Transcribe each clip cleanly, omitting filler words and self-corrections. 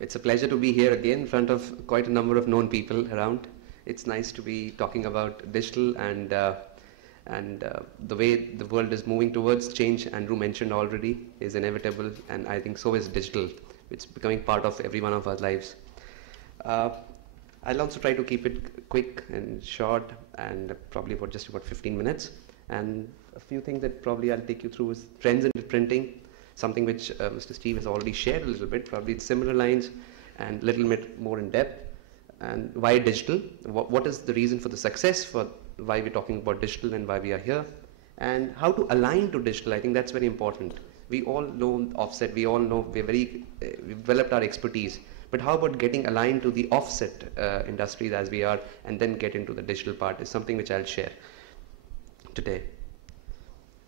It's a pleasure to be here again in front of quite a number of known people around. It's nice to be talking about digital and the way the world is moving towards change. Andrew mentioned already is inevitable, and I think so is digital. It's becoming part of every one of our lives. I'll also try to keep it quick and short, and probably just about 15 minutes. And a few things that probably I'll take you through is trends in printing, something which Mr. Steve has already shared a little bit, probably it's similar lines and a little bit more in depth. And why digital? What is the reason for the success, for why we're talking about digital and why we are here? And how to align to digital, I think that's very important. We all know offset, we all know we've developed our expertise, but how about getting aligned to the offset industries as we are, and then get into the digital part is something which I'll share today.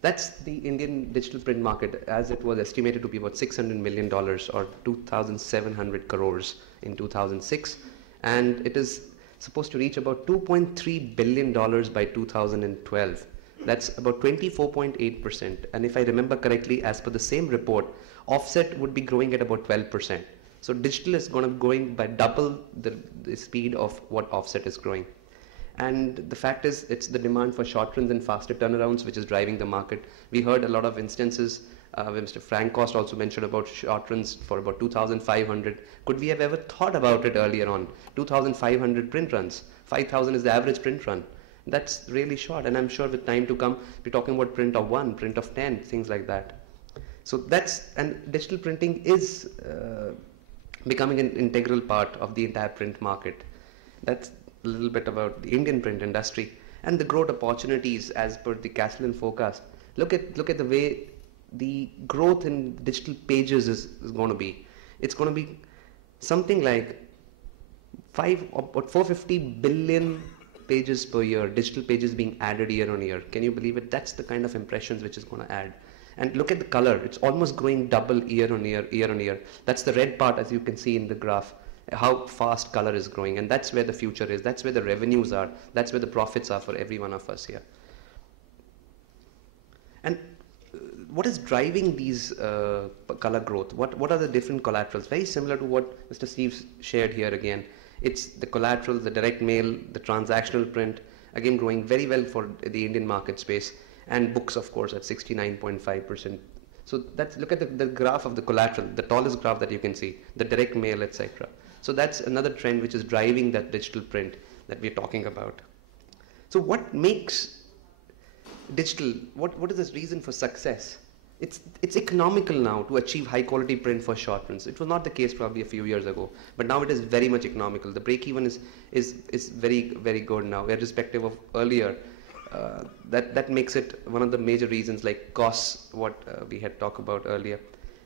That's the Indian digital print market, as it was estimated to be about $600 million or 2,700 crores in 2006. And it is supposed to reach about $2.3 billion by 2012. That's about 24.8%. And if I remember correctly, as per the same report, offset would be growing at about 12%. So digital is going to growing by double the speed of what offset is growing. And the fact is, it's the demand for short runs and faster turnarounds which is driving the market. We heard a lot of instances where Mr. Frank Cost also mentioned about short runs for about 2,500. Could we have ever thought about it earlier on? 2,500 print runs. 5,000 is the average print run. That's really short. And I'm sure with time to come, we're talking about print of 1, print of 10, things like that. So that's, and digital printing is becoming an integral part of the entire print market. That's a little bit about the Indian print industry and the growth opportunities as per the Castellan forecast. Look at the way the growth in digital pages is going to be. It's going to be something like 450 billion pages per year, digital pages being added year on year. Can you believe it? That's the kind of impressions which is going to add. And look at the color. It's almost growing double year on year. That's the red part, as you can see in the graph, how fast color is growing. And that's where the future is. That's where the revenues are. That's where the profits are for every one of us here. And what is driving these color growth? What are the different collaterals? Very similar to what Mr. Steve shared here again. It's the collateral, the direct mail, the transactional print, again growing very well for the Indian market space, and books, of course, at 69.5%. So look at the graph of the collateral, the tallest graph that you can see, the direct mail, etc. So that's another trend which is driving that digital print that we're talking about. So what makes digital, what is the reason for success? It's economical now to achieve high quality print for short prints. It was not the case probably a few years ago, but now it is very much economical. The break even is very, very good now, irrespective of earlier. That makes it one of the major reasons, like costs, what we had talked about earlier.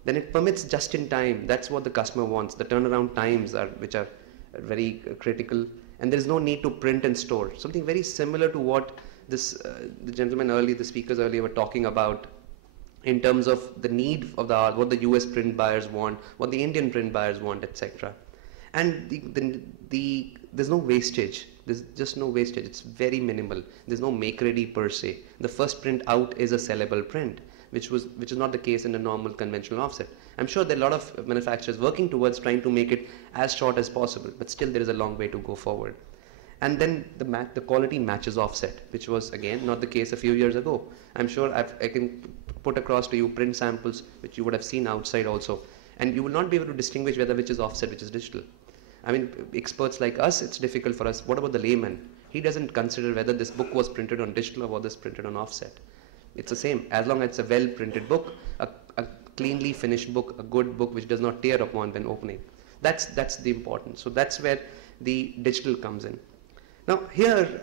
Then it permits just in time. That's what the customer wants. The turnaround times which are very critical, and there is no need to print and store. Something very similar to what the speakers earlier were talking about in terms of the need of the art, what the US print buyers want, what the Indian print buyers want, etc. And there's no wastage. There's just no wastage. It's very minimal. There's no make ready per se. The first print out is a sellable print, which is not the case in a normal conventional offset. I'm sure there are a lot of manufacturers working towards trying to make it as short as possible, but still there is a long way to go forward. And then the quality matches offset, which was again not the case a few years ago. I'm sure I can put across to you print samples which you would have seen outside also, and you will not be able to distinguish whether which is offset, which is digital. I mean, experts like us, it's difficult for us. What about the layman? He doesn't consider whether this book was printed on digital or was printed on offset. It's the same. As long as it's a well-printed book, a cleanly finished book, a good book which does not tear upon when opening. That's the importance. So that's where the digital comes in. Now here,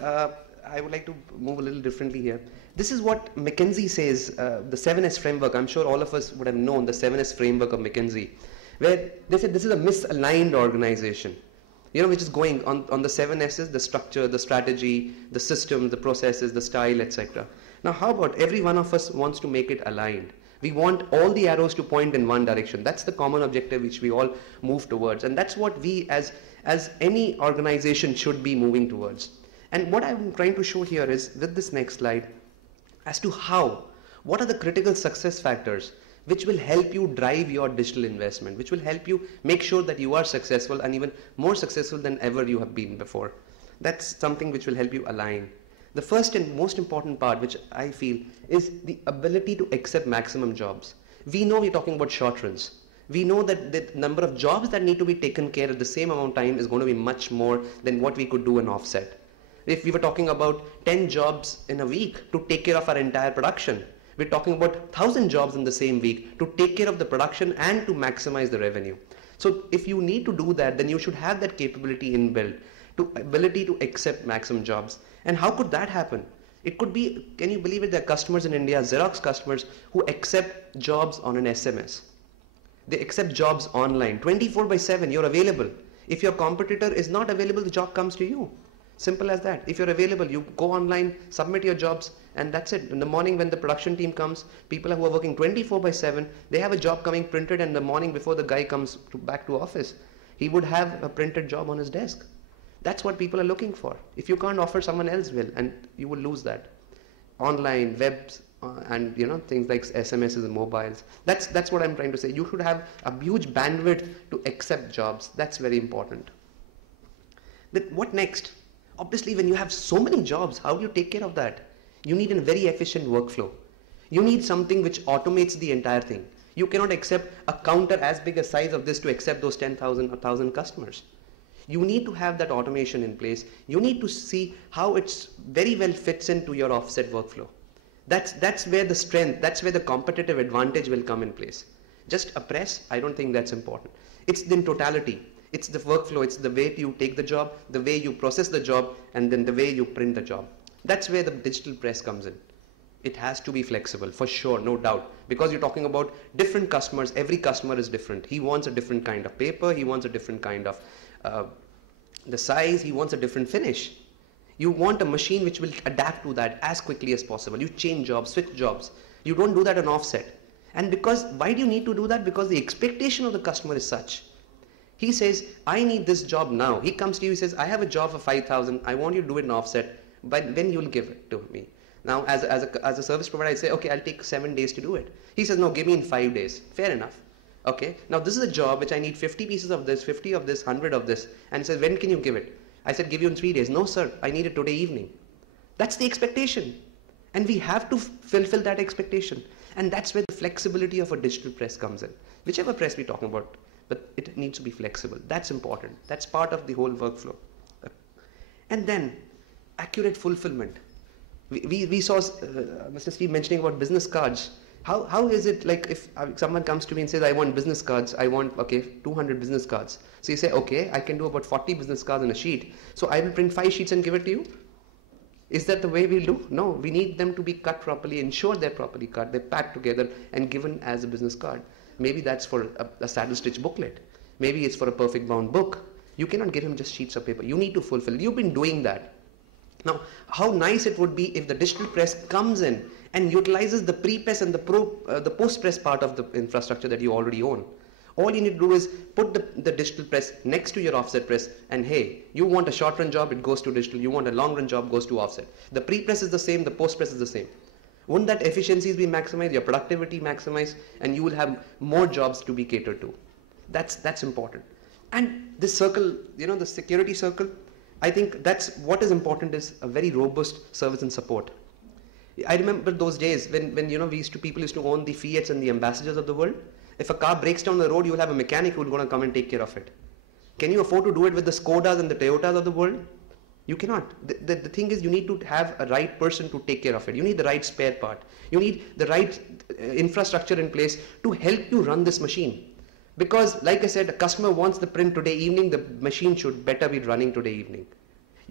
I would like to move a little differently here. This is what McKinsey says, the 7S framework. I'm sure all of us would have known the 7S framework of McKinsey, where they said this is a misaligned organization, which is going on the 7 S's, the structure, the strategy, the system, the processes, the style, etc. Now, how about every one of us wants to make it aligned? We want all the arrows to point in one direction. That's the common objective which we all move towards. And that's what we as any organization should be moving towards. And what I'm trying to show here is, with this next slide, as to what are the critical success factors which will help you drive your digital investment, which will help you make sure that you are successful and even more successful than ever you have been before. That's something which will help you align. The first and most important part, which I feel, is the ability to accept maximum jobs. We know we're talking about short runs. We know that the number of jobs that need to be taken care at the same amount of time is going to be much more than what we could do in offset. If we were talking about 10 jobs in a week to take care of our entire production, we're talking about 1,000 jobs in the same week to take care of the production and to maximize the revenue. So if you need to do that, then you should have that capability inbuilt, to ability to accept maximum jobs. And how could that happen? It could be, can you believe it, there are customers in India, Xerox customers, who accept jobs on an SMS. They accept jobs online, 24/7, you're available. If your competitor is not available, the job comes to you. Simple as that. If you're available, you go online, submit your jobs, and that's it. In the morning when the production team comes, people who are working 24/7, they have a job coming printed, and the morning before the guy comes back to office, he would have a printed job on his desk. That's what people are looking for. If you can't offer, someone else will, and you will lose that. Online, webs, and things like SMSs and mobiles. That's what I'm trying to say. You should have a huge bandwidth to accept jobs. That's very important. What next? Obviously, when you have so many jobs, how do you take care of that? You need a very efficient workflow. You need something which automates the entire thing. You cannot accept a counter as big a size of this to accept those 10,000 or 1,000 customers. You need to have that automation in place. You need to see how it's very well fits into your offset workflow. That's where the strength, that's where the competitive advantage will come in place. Just a press, I don't think that's important. It's in totality. It's the workflow, it's the way you take the job, the way you process the job, and then the way you print the job. That's where the digital press comes in. It has to be flexible, for sure, no doubt. Because you're talking about different customers, every customer is different. He wants a different kind of paper, he wants a different kind of the size, he wants a different finish. You want a machine which will adapt to that as quickly as possible. You change jobs, switch jobs. You don't do that on offset. And why do you need to do that? Because the expectation of the customer is such. He says, I need this job now. He comes to you, he says, I have a job for 5,000. I want you to do it in offset, but when you'll give it to me. Now, as a service provider, I say, okay, I'll take 7 days to do it. He says, no, give me in 5 days. Fair enough. Okay. Now, this is a job which I need 50 pieces of this, 50 of this, 100 of this. And he says, when can you give it? I said, give you in 3 days. No, sir, I need it today evening. That's the expectation. And we have to fulfill that expectation. And that's where the flexibility of a digital press comes in. Whichever press we're talking about, but it needs to be flexible. That's important. That's part of the whole workflow. And then, accurate fulfillment. We saw Mr. Steve mentioning about business cards. How is it like if someone comes to me and says, I want business cards, I want, 200 business cards. So you say, okay, I can do about 40 business cards on a sheet. So I will print 5 sheets and give it to you? Is that the way we'll do? No, we need them to be cut properly, ensure they're properly cut, they're packed together and given as a business card. Maybe that's for a saddle stitch booklet. Maybe it's for a perfect bound book. You cannot give him just sheets of paper. You need to fulfill. You've been doing that. Now, how nice it would be if the digital press comes in and utilizes the pre-press and the post-press part of the infrastructure that you already own. All you need to do is put the digital press next to your offset press, and hey, you want a short-run job, it goes to digital. You want a long-run job, goes to offset. The pre-press is the same, the post-press is the same. Wouldn't that efficiencies be maximized, your productivity maximized, and you will have more jobs to be catered to? That's important. And this circle, the security circle, I think that's what is important is a very robust service and support. I remember those days when people used to own the Fiats and the Ambassadors of the world. If a car breaks down the road, you will have a mechanic who will going to come and take care of it. Can you afford to do it with the Skodas and the Toyotas of the world? You cannot. The thing is, you need to have a right person to take care of it. You need the right spare part. You need the right infrastructure in place to help you run this machine. Because, like I said, a customer wants the print today evening, the machine should better be running today evening.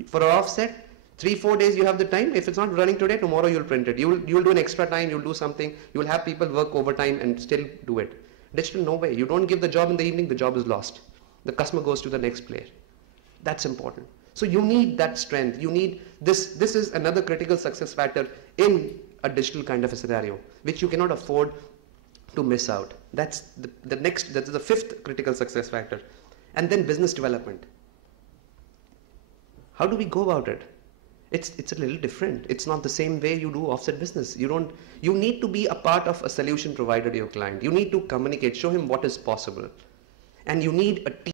For an offset, 3-4 days you have the time. If it's not running today, tomorrow you'll print it. You'll do an extra time, you'll do something. You'll have people work overtime and still do it. Digital, no way. You don't give the job in the evening, the job is lost. The customer goes to the next player. That's important. So you need that strength. You need this. This is another critical success factor in a digital kind of a scenario, which you cannot afford to miss out. That's that's the fifth critical success factor. And then business development. How do we go about it? It's a little different. It's not the same way you do offset business. You need to be a part of a solution provider to your client. You need to communicate, show him what is possible. And you need a team